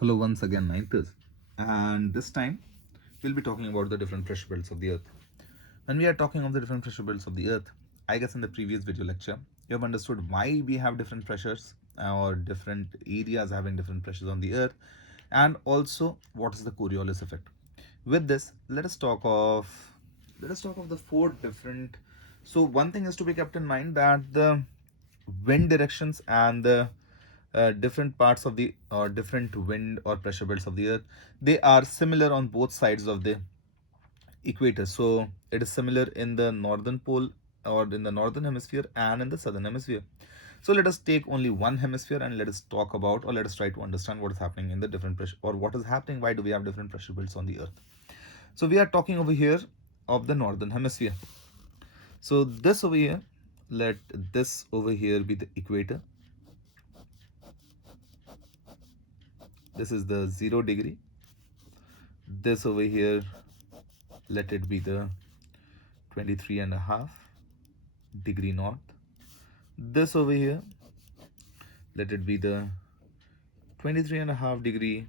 Hello once again, ninthers, and this time we'll be talking about the different pressure belts of the earth. When we are talking of the different pressure belts of the earth, I guess in the previous video lecture you have understood why we have different pressures or different areas having different pressures on the earth, and also what is the Coriolis effect. With this, let us talk of the four different. So one thing is to be kept in mind that the wind directions and the different parts of the or different wind or pressure belts of the earth, they are similar on both sides of the equator. So it is similar in the northern pole or in the northern hemisphere and in the southern hemisphere. So let us take only one hemisphere and let us talk about, or let us try to understand what is happening in the different pressure, or what is happening, why do we have different pressure belts on the earth. So we are talking over here of the northern hemisphere. So this over here, let this over here be the equator. This is the 0 degree. This over here, let it be the 23.5 degree north. This over here, let it be the 23.5 degree,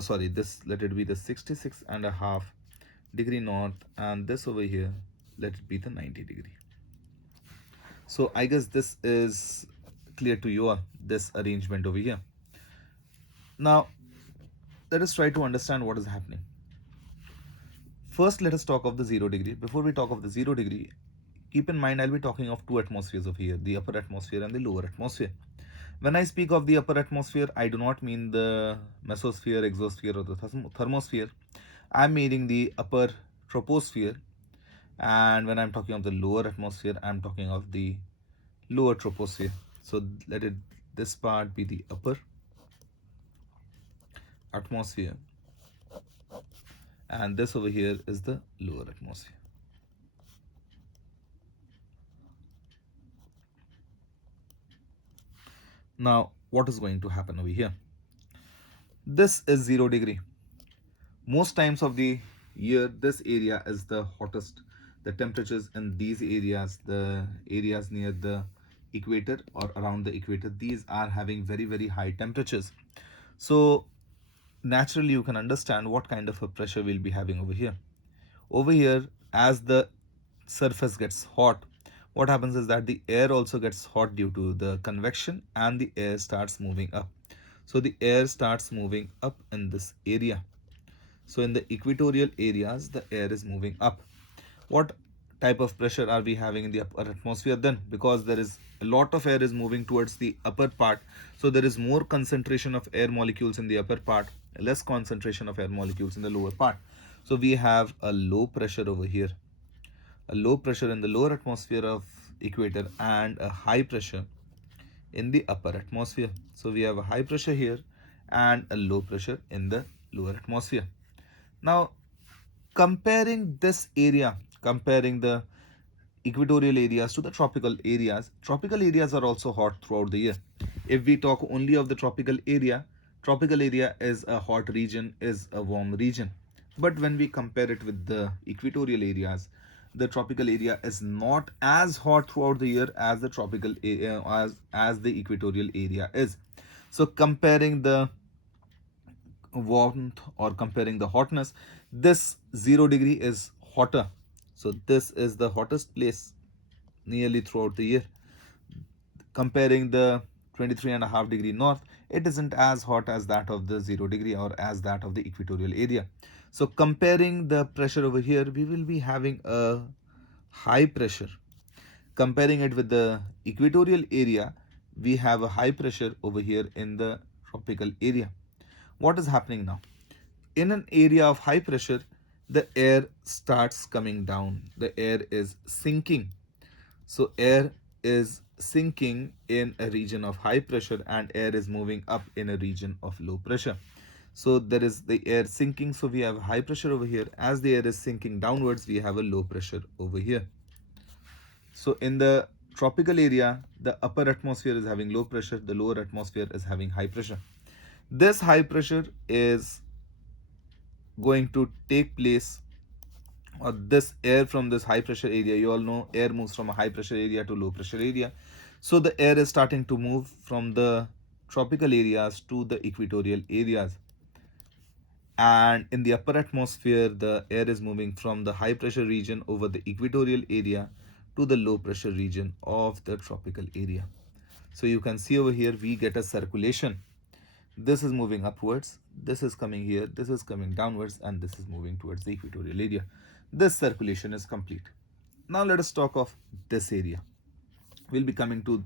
sorry, this let it be the 66.5 degree north, and this over here, let it be the 90 degree. So I guess this is clear to you all, this arrangement over here. Now let us try to understand what is happening. First, let us talk of the 0 degree. Before we talk of the 0 degree, keep in mind I'll be talking of two atmospheres over here, the upper atmosphere and the lower atmosphere. When I speak of the upper atmosphere, I do not mean the mesosphere, exosphere, or the thermosphere. I'm meaning the upper troposphere. And when I'm talking of the lower atmosphere, I'm talking of the lower troposphere. So let it this part be the upper atmosphere, and this over here is the lower atmosphere. Now, what is going to happen over here? This is 0 degree. Most times of the year, this area is the hottest. The temperatures in these areas, the areas near the equator or around the equator, these are having very, very high temperatures. So naturally, you can understand what kind of a pressure we'll be having over here. Over here, as the surface gets hot, what happens is that the air also gets hot due to the convection, and the air starts moving up. So the air starts moving up in this area. So in the equatorial areas, the air is moving up. What type of pressure are we having in the upper atmosphere then? Because there is a lot of air is moving towards the upper part, so there is more concentration of air molecules in the upper part, less concentration of air molecules in the lower part. So we have a low pressure over here, a low pressure in the lower atmosphere of equator, and a high pressure in the upper atmosphere. So we have a high pressure here and a low pressure in the lower atmosphere. Now, comparing this area, comparing the equatorial areas to the tropical areas are also hot throughout the year. If we talk only of the tropical area is a hot region, is a warm region. But when we compare it with the equatorial areas, the tropical area is not as hot throughout the year as the tropical as the equatorial area is. So comparing the warmth or comparing the hotness, this 0 degree is hotter. So this is the hottest place nearly throughout the year. Comparing the 23.5 degree north, it isn't as hot as that of the 0 degree or as that of the equatorial area. So comparing the pressure over here, we will be having a high pressure. Comparing it with the equatorial area, we have a high pressure over here in the tropical area. What is happening now? In an area of high pressure, the air starts coming down. The air is sinking. So air is sinking in a region of high pressure, and air is moving up in a region of low pressure. So there is the air sinking. So we have high pressure over here. As the air is sinking downwards, we have a low pressure over here. So in the tropical area, the upper atmosphere is having low pressure, the lower atmosphere is having high pressure. This high pressure is going to take place, or this air from this high pressure area, you all know air moves from a high pressure area to low pressure area. So the air is starting to move from the tropical areas to the equatorial areas. And in the upper atmosphere, the air is moving from the high pressure region over the equatorial area to the low pressure region of the tropical area. So you can see over here we get a circulation. This is moving upwards, this is coming here, this is coming downwards, and this is moving towards the equatorial area. This circulation is complete. Now let us talk of this area. We'll be coming to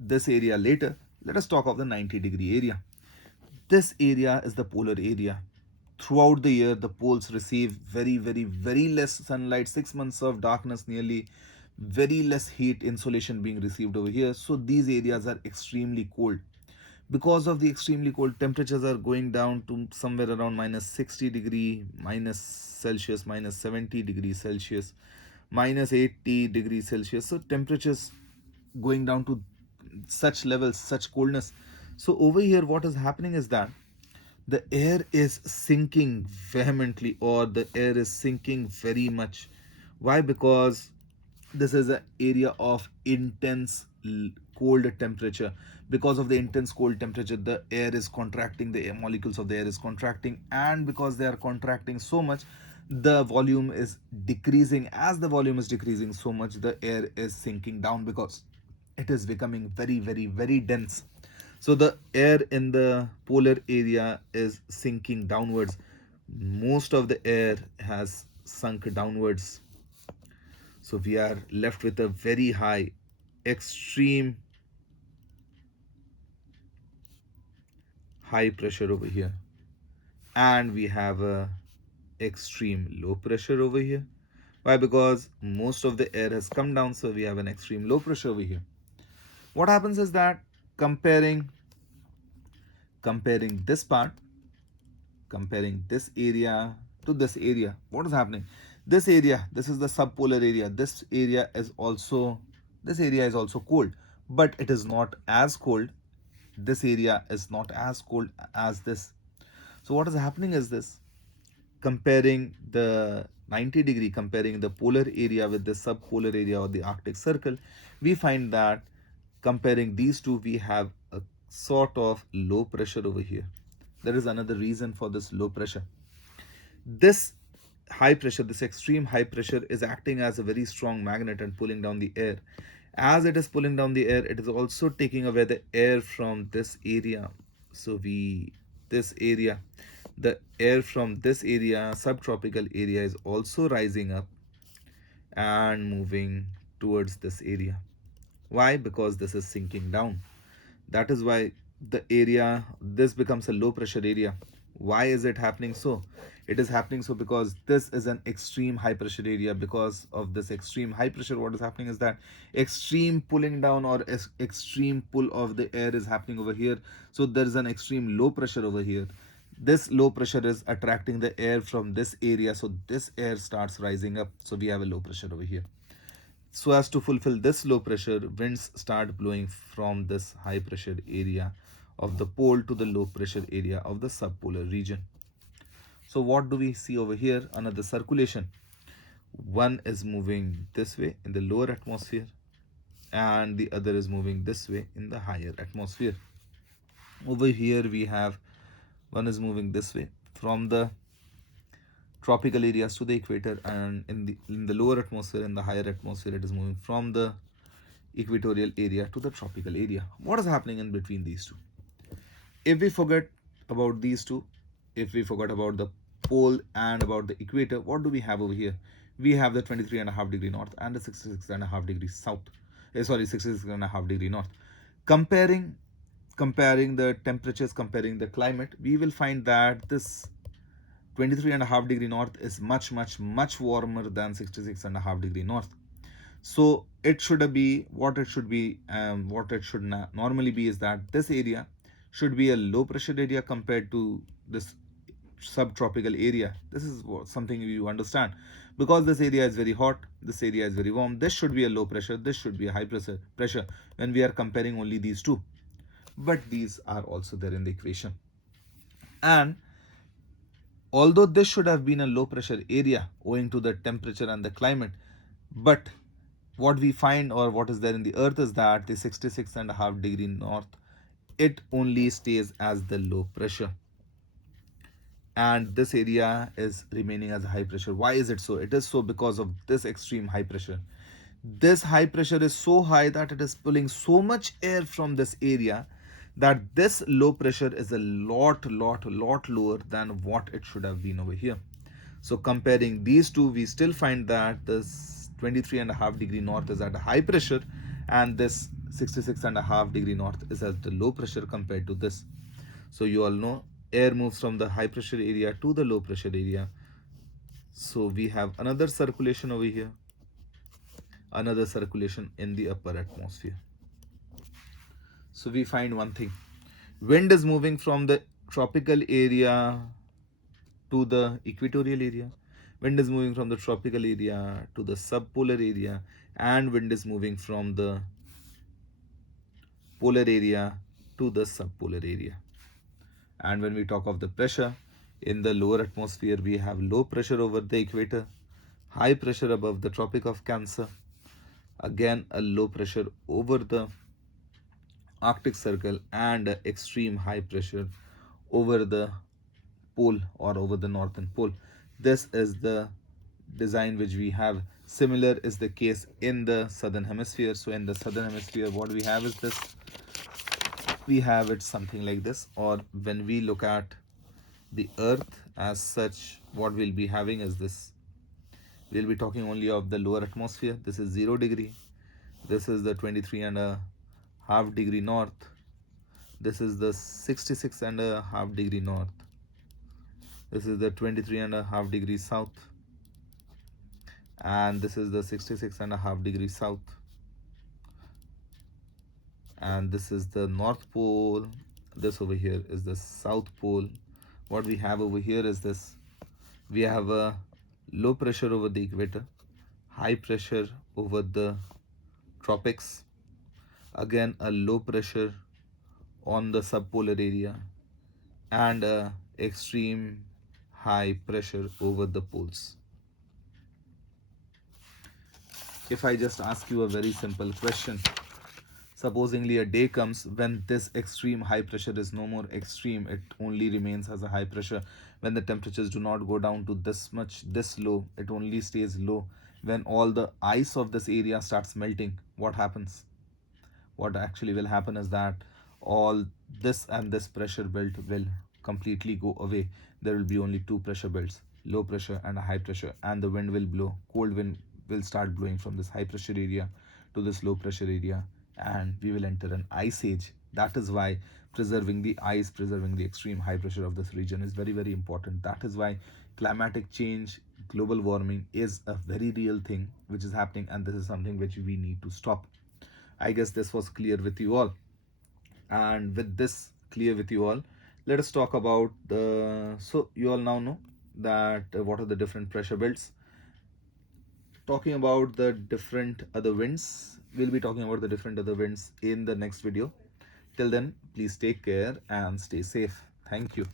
this area later. Let us talk of the 90-degree area. This area is the polar area. Throughout the year, the poles receive very less sunlight, 6 months of darkness, nearly very less heat insolation being received over here. So these areas are extremely cold. Because of the extremely cold, temperatures are going down to somewhere around minus 60 degree, minus Celsius, minus 70 degrees Celsius, minus 80 degrees Celsius. So temperatures going down to such levels, such coldness. So over here, what is happening is that the air is sinking vehemently, or the air is sinking very much. Why? Because this is an area of intense cold temperature. Because of the intense cold temperature, the air is contracting, the molecules of the air is contracting, and because they are contracting so much, the volume is decreasing. As the volume is decreasing so much, the air is sinking down because it is becoming very dense. So the air in the polar area is sinking downwards. Most of the air has sunk downwards. So we are left with a very high, extreme high pressure over here. And we have a extreme low pressure over here. Why? Because most of the air has come down, so we have an extreme low pressure over here. What happens is that comparing this part, comparing this area to this area, what is happening? This area, this is the subpolar area. This area is also cold, but it is not as cold. This area is not as cold as this. So what is happening is this: comparing the 90-degree, comparing the polar area with the subpolar area or the Arctic Circle, we find that comparing these two, we have a sort of low pressure over here. There is another reason for this low pressure. This high pressure, this extreme high pressure, is acting as a very strong magnet and pulling down the air. As it is pulling down the air, it is also taking away the air from this area. So this area, the air from this area, subtropical area, is also rising up and moving towards this area. Why? Because this is sinking down. That is why the area, this becomes a low pressure area. Why is it happening so? It is happening so because this is an extreme high pressure area. Because of this extreme high pressure, what is happening is that extreme pulling down or extreme pull of the air is happening over here. So there is an extreme low pressure over here. This low pressure is attracting the air from this area, so this air starts rising up. So we have a low pressure over here. So as to fulfill this low pressure, winds start blowing from this high pressure area of the pole to the low pressure area of the subpolar region. So what do we see over here? Another circulation. One is moving this way in the lower atmosphere, and the other is moving this way in the higher atmosphere. Over here we have one is moving this way from the tropical areas to the equator, and in the lower atmosphere, in the higher atmosphere, it is moving from the equatorial area to the tropical area. What is happening in between these two? If we forget about these two, if we forget about the pole and about the equator, what do we have over here? We have the 23.5 degree north and the 66.5 degree south. 66.5 degree north. Comparing the temperatures, comparing the climate, we will find that this 23.5 degree north is much warmer than 66.5 degree north. So it should be what it should be. What it should normally be is that this area should be a low pressure area compared to this subtropical area. This is something you understand, because this area is very hot, this area is very warm. This should be a low pressure, this should be a high pressure when we are comparing only these two. But these are also there in the equation. And although this should have been a low pressure area owing to the temperature and the climate, but what we find or what is there in the earth is that the 66.5 degree north it only stays as the low pressure, and this area is remaining as high pressure. Why is it so? It is so because of this extreme high pressure. This high pressure is so high that it is pulling so much air from this area that this low pressure is a lot lower than what it should have been over here. So comparing these two, we still find that this 23.5 degree north is at a high pressure, and this 66.5 degree north is at the low pressure compared to this. So you all know air moves from the high pressure area to the low pressure area. So we have another circulation over here, another circulation in the upper atmosphere. So we find one thing: wind is moving from the tropical area to the equatorial area, wind is moving from the tropical area to the subpolar area, and wind is moving from the polar area to the subpolar area. And when we talk of the pressure, in the lower atmosphere we have low pressure over the equator, high pressure above the Tropic of Cancer, again a low pressure over the Arctic Circle, and extreme high pressure over the pole or over the northern pole. This is the design which we have. Similar is the case in the southern hemisphere. So in the southern hemisphere, what we have is this. We have it something like this, or when we look at the earth as such, what we'll be having is this. We'll be talking only of the lower atmosphere. This is 0 degree. This is the 23.5 degree north. This is the 66.5 degree north. This is the 23.5 degree south, and this is the 66.5 degree south, and this is the North Pole. This over here is the South Pole. What we have over here is this. We have a low pressure over the equator, high pressure over the tropics, again a low pressure on the subpolar area, and a extreme high pressure over the poles. If I just ask you a very simple question, supposingly a day comes when this extreme high pressure is no more extreme, it only remains as a high pressure, when the temperatures do not go down to this much, this low, it only stays low, when all the ice of this area starts melting, what happens? What actually will happen is that all this and this pressure belt will completely go away. There will be only two pressure belts, low pressure and a high pressure, and the wind will blow. Cold wind will start blowing from this high pressure area to this low pressure area, and we will enter an ice age. That is why preserving the ice, preserving the extreme high pressure of this region is very important. That is why climatic change, global warming is a very real thing which is happening, and this is something which we need to stop. I guess this was clear with you all. And with this clear with you all, let us talk about the, so you all now know that what are the different pressure belts. Talking about the different other winds, we'll be talking about the different other winds in the next video. Till then, please take care and stay safe. Thank you.